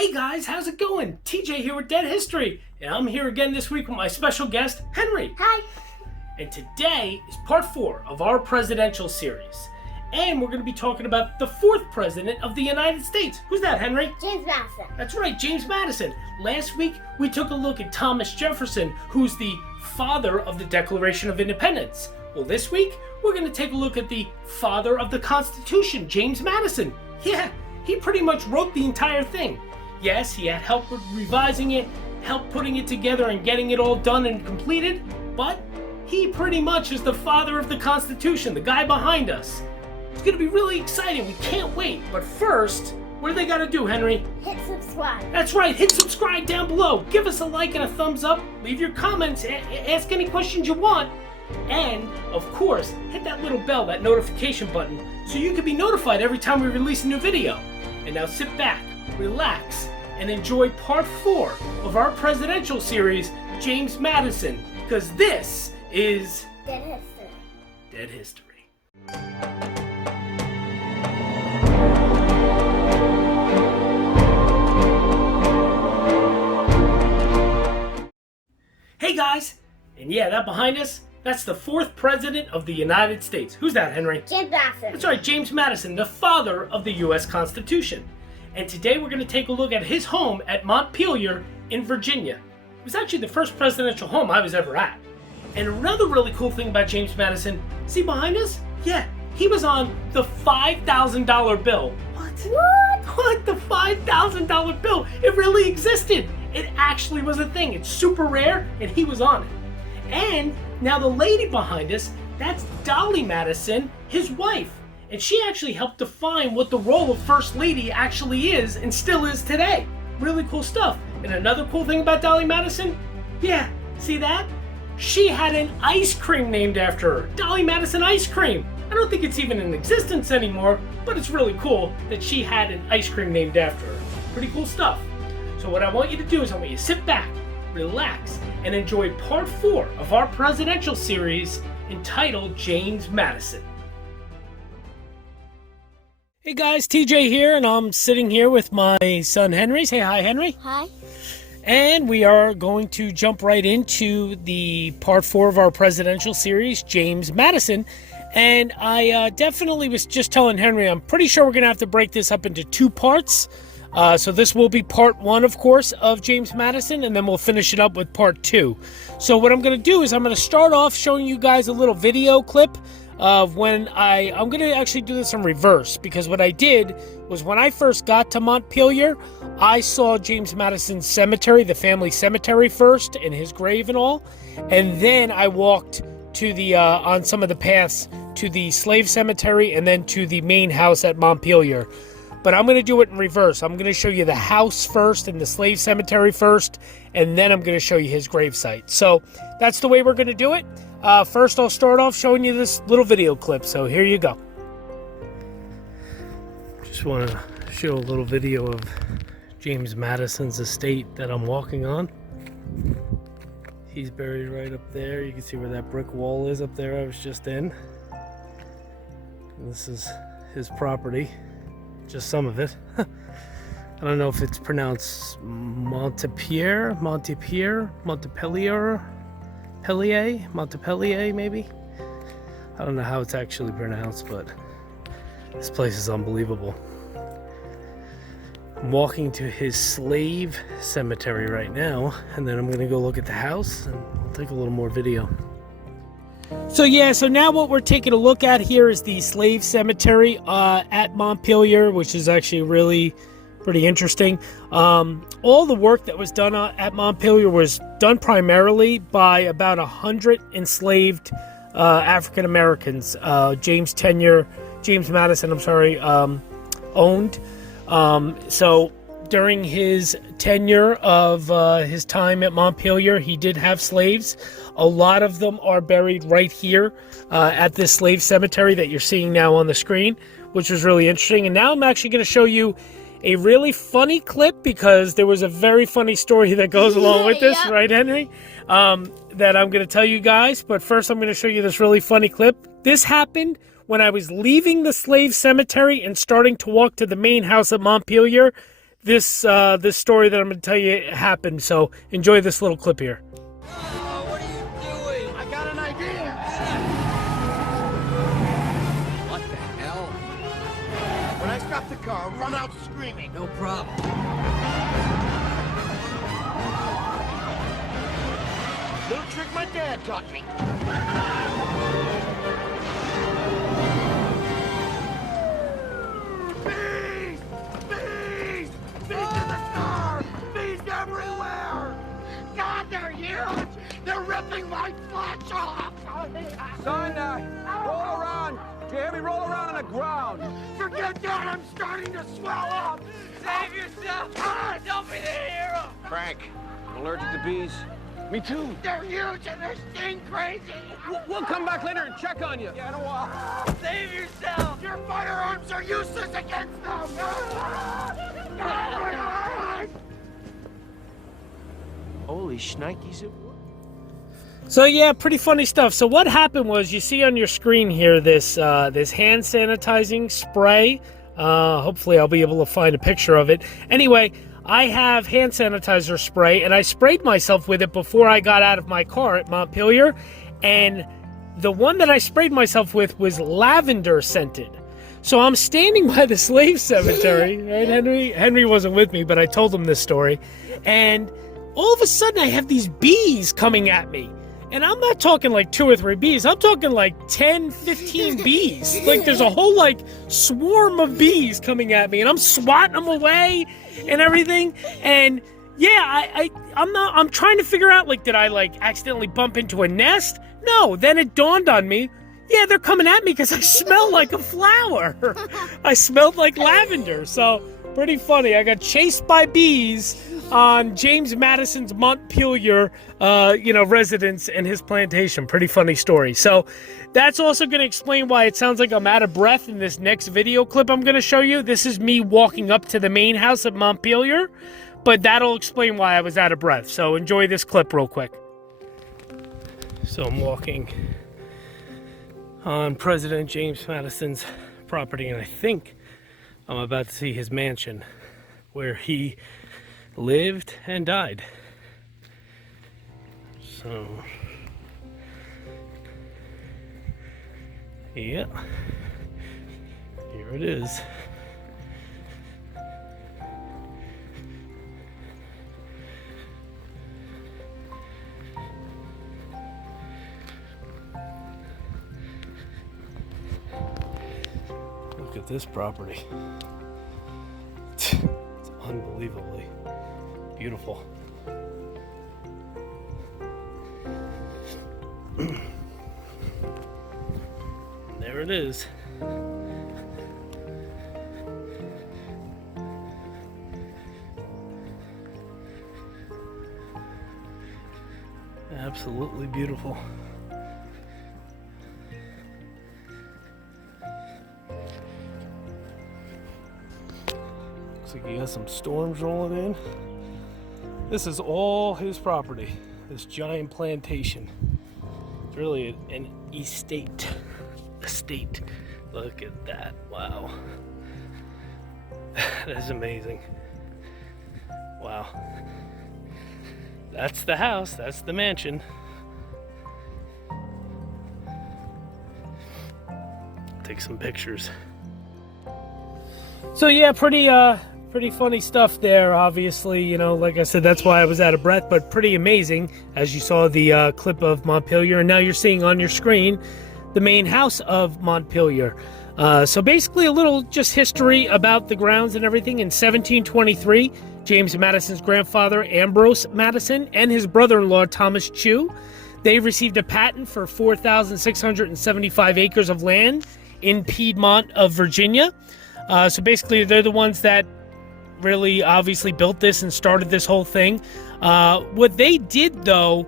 Hey guys, how's it going? TJ here with Dead History, and I'm here again this week with my special guest, Henry. Hi. And today is part 4 of our presidential series. And we're going to be talking about the 4th president of the United States. Who's that, Henry? James Madison. That's right, James Madison. Last week, we took a look at Thomas Jefferson, who's the father of the Declaration of Independence. Well, this week, we're going to take a look at the father of the Constitution, James Madison. Yeah, he pretty much wrote the entire thing. Yes, he had help with revising it, help putting it together and getting it all done and completed, but he pretty much is the father of the Constitution, the guy behind us. It's going to be really exciting. We can't wait. But first, what do they got to do, Henry? Hit subscribe. That's right. Hit subscribe down below. Give us a like and a thumbs up. Leave your comments. Ask any questions you want. And, of course, hit that little bell, that notification button, so you can be notified every time we release a new video. And now sit back, relax, and enjoy part 4 of our presidential series, James Madison, because this is Dead History. Dead History. Hey guys, and yeah, that behind us, that's the 4th president of the United States. Who's that, Henry? James Madison. That's right, James Madison, the father of the U.S. Constitution. And today we're going to take a look at his home at Montpelier in Virginia. It was actually the first presidential home I was ever at. And another really cool thing about James Madison, see behind us? Yeah, he was on the $5,000 bill. What? What? The $5,000 bill? It really existed. It actually was a thing. It's super rare, and he was on it. And now the lady behind us, that's Dolley Madison, his wife. And she actually helped define what the role of First Lady actually is and still is today. Really cool stuff. And another cool thing about Dolley Madison? Yeah, see that? She had an ice cream named after her. Dolley Madison ice cream. I don't think it's even in existence anymore, but it's really cool that she had an ice cream named after her. Pretty cool stuff. So what I want you to do is I want you to sit back, relax, and enjoy part 4 of our presidential series entitled James Madison. Hey guys, TJ here, and I'm sitting here with my son Henry. Say hi, Henry. Hi. And we are going to jump right into the part 4 of our presidential series, James Madison. And I definitely was just telling Henry, I'm pretty sure we're going to have to break this up into 2 parts. So this will be part 1, of course, of James Madison, and then we'll finish it up with part 2. So what I'm going to do is I'm going to start off showing you guys a little video clip of when I'm going to actually do this in reverse, because what I did was when I first got to Montpelier, I saw James Madison's cemetery, the family cemetery first, and his grave and all, and then I walked to the on some of the paths to the slave cemetery and then to the main house at Montpelier. But I'm going to do it in reverse. I'm going to show you the house first and the slave cemetery first, and then I'm going to show you his gravesite. So that's the way we're going to do it. First, I'll start off showing you this little video clip. So here you go. Just want to show a little video of James Madison's estate that I'm walking on. He's buried right up there. You can see where that brick wall is up there I was just in. And this is his property. Just some of it. I don't know if it's pronounced Montpelier, maybe. I don't know how it's actually pronounced, but this place is unbelievable. I'm walking to his slave cemetery right now, and then I'm going to go look at the house, and I'll take a little more video. So now what we're taking a look at here is the slave cemetery at Montpelier, which is actually really pretty interesting. All the work that was done at Montpelier was done primarily by about 100 enslaved African Americans. James Madison, owned. So during his tenure of his time at Montpelier, he did have slaves. A lot of them are buried right here at this slave cemetery that you're seeing now on the screen, which was really interesting. And now I'm actually going to show you a really funny clip, because there was a very funny story that goes along with this, right, Henry? That I'm going to tell you guys. But first, I'm going to show you this really funny clip. This happened when I was leaving the slave cemetery and starting to walk to the main house at Montpelier. this this story that I'm going to tell you happened. So enjoy this little clip here. Oh, what are you doing? I got an idea. What the hell? When I stop the car, run out screaming. No problem. Little trick my dad taught me. Bees! Bees! Bees in the car! Bees everywhere! God, they're huge! They're ripping my flesh off! Son, roll around. Do you hear me? Roll around on the ground. Forget that! I'm starting to swell up! Save yourself! Don't be the hero! Frank, I'm allergic to bees. Me too. They're huge and they sting crazy! We'll come back later and check on you. Yeah, in a while. Save yourself! Your firearms are useless against them! Holy shnikes, it worked. So yeah, pretty funny stuff. So what happened was, you see on your screen here this this hand sanitizing spray. Hopefully I'll be able to find a picture of it. Anyway, I have hand sanitizer spray, and I sprayed myself with it before I got out of my car at Montpelier, and the one that I sprayed myself with was lavender scented. So I'm standing by the slave cemetery, right, Henry? Henry wasn't with me, but I told him this story, and all of a sudden I have these bees coming at me. And I'm not talking like 2 or 3 bees. I'm talking like 10, 15 bees. Like there's a whole like swarm of bees coming at me, and I'm swatting them away and everything. And yeah, I'm trying to figure out, like, did I like accidentally bump into a nest? No. Then it dawned on me, yeah, they're coming at me because I smell like a flower. I smelled like lavender. So pretty funny. I got chased by bees on James Madison's Montpelier, residence and his plantation. Pretty funny story. So that's also going to explain why it sounds like I'm out of breath in this next video clip I'm going to show you. This is me walking up to the main house at Montpelier, but that'll explain why I was out of breath. So enjoy this clip real quick. So I'm walking on President James Madison's property, and I think I'm about to see his mansion where he lived and died. So yeah, here it is. Look at this property. It's unbelievably beautiful. There it is. Absolutely beautiful. Looks like he has some storms rolling in. This is all his property, this giant plantation. It's really an estate. Look at that. Wow. That is amazing. Wow. That's the house. That's the mansion. Take some pictures. So yeah, pretty funny stuff there, obviously. Like I said, that's why I was out of breath, but pretty amazing, as you saw the clip of Montpelier, and now you're seeing on your screen the main house of Montpelier. So basically a little just history about the grounds and everything. In 1723, James Madison's grandfather, Ambrose Madison, and his brother-in-law, Thomas Chew, they received a patent for 4,675 acres of land in Piedmont of Virginia. So basically they're the ones that really obviously built this and started this whole thing. What they did, though,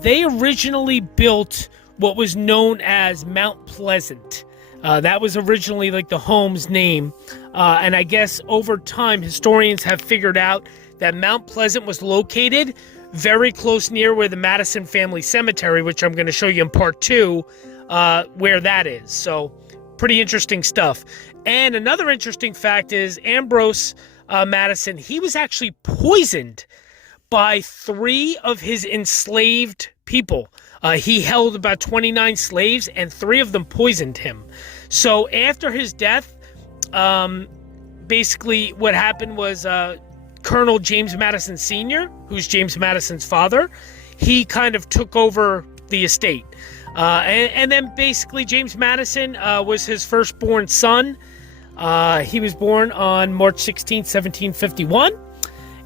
they originally built what was known as Mount Pleasant. That was originally like the home's name. And I guess over time, historians have figured out that Mount Pleasant was located very close near where the Madison family cemetery, which I'm going to show you in part 2, where that is. So pretty interesting stuff. And another interesting fact is Ambrose Madison, he was actually poisoned by 3 of his enslaved people. He held about 29 slaves, and 3 of them poisoned him. So after his death, basically what happened was Colonel James Madison Sr., who's James Madison's father, he kind of took over the estate. And then basically James Madison was his firstborn son. He was born on March 16, 1751.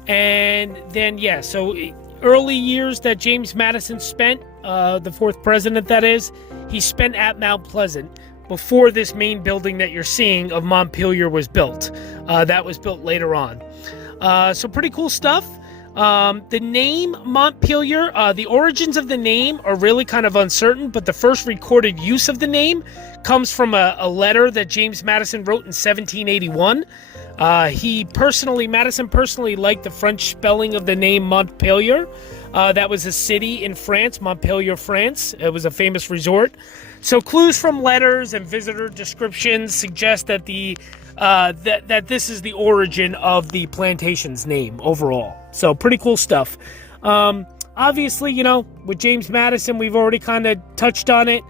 And then, yeah, so early years that James Madison spent, the 4th president that is, he spent at Mount Pleasant before this main building that you're seeing of Montpelier was built. That was built later on. So pretty cool stuff. The name Montpelier, the origins of the name are really kind of uncertain, but the first recorded use of the name comes from a letter that James Madison wrote in 1781. Madison personally liked the French spelling of the name Montpelier. That was a city in France, Montpelier, France. It was a famous resort. So clues from letters and visitor descriptions suggest that that this is the origin of the plantation's name overall. So pretty cool stuff. Obviously, you know, with James Madison, we've already kind of touched on it.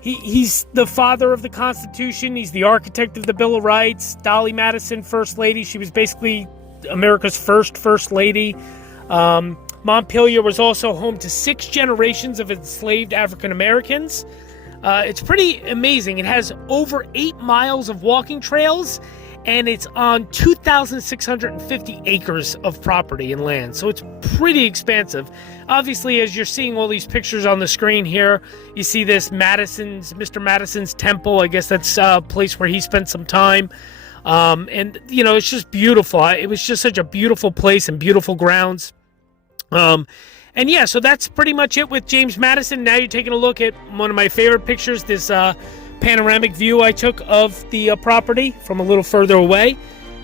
He's the father of the Constitution. He's the architect of the Bill of Rights. Dolley Madison, First Lady. She was basically America's first lady. Montpelier was also home to 6 generations of enslaved African Americans. It's pretty amazing. It has over 8 miles of walking trails, and it's on 2,650 acres of property and land. So it's pretty expansive. Obviously, as you're seeing all these pictures on the screen here, you see this Mr. Madison's temple. I guess that's a place where he spent some time. And, you know, it's just beautiful. It was just such a beautiful place and beautiful grounds. And yeah, so that's pretty much it with James Madison. Now you're taking a look at one of my favorite pictures, this panoramic view I took of the property from a little further away.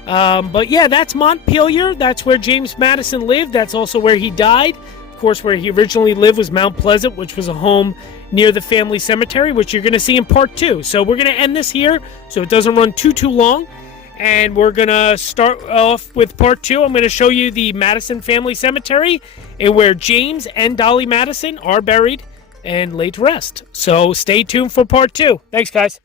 But yeah, that's Montpelier. That's where James Madison lived. That's also where he died. Of course, where he originally lived was Mount Pleasant, which was a home near the family cemetery, which you're going to see in part 2. So we're going to end this here so it doesn't run too long. And we're going to start off with part 2. I'm going to show you the Madison family cemetery and where James and Dolley Madison are buried and laid to rest. So stay tuned for part 2. Thanks, guys.